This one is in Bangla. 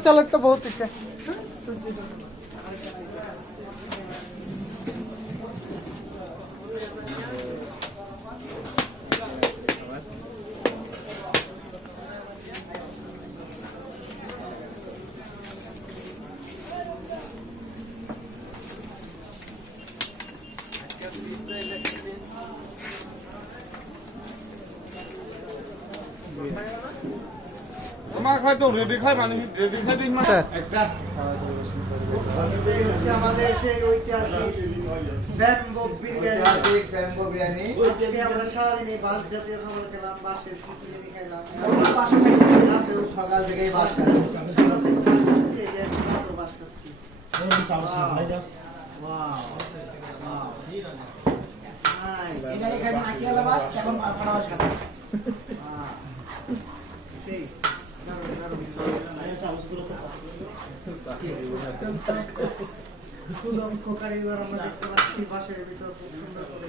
चलक तो बहुत इच्छा তোমার খাই তো রেডি খাই মানে রেডি খাই দিই মানে একটা আমাদের সেই ঐতিহাসিক ব্যাম্বো বিরিয়ানি আজকে আমরা সারাদিন এই বাস জাতীয় খাবার খেলাম বাসের বিরিয়ানি খাইলাম রাতেও সকাল থেকেই বাস খাচ্ছি সকাল থেকে বাস খাচ্ছি এই যে রাতেও বাস খাচ্ছি সুদক্ষ কারিগর আমরা দেখতে পাচ্ছি বাসের ভিতর খুব সুন্দর করে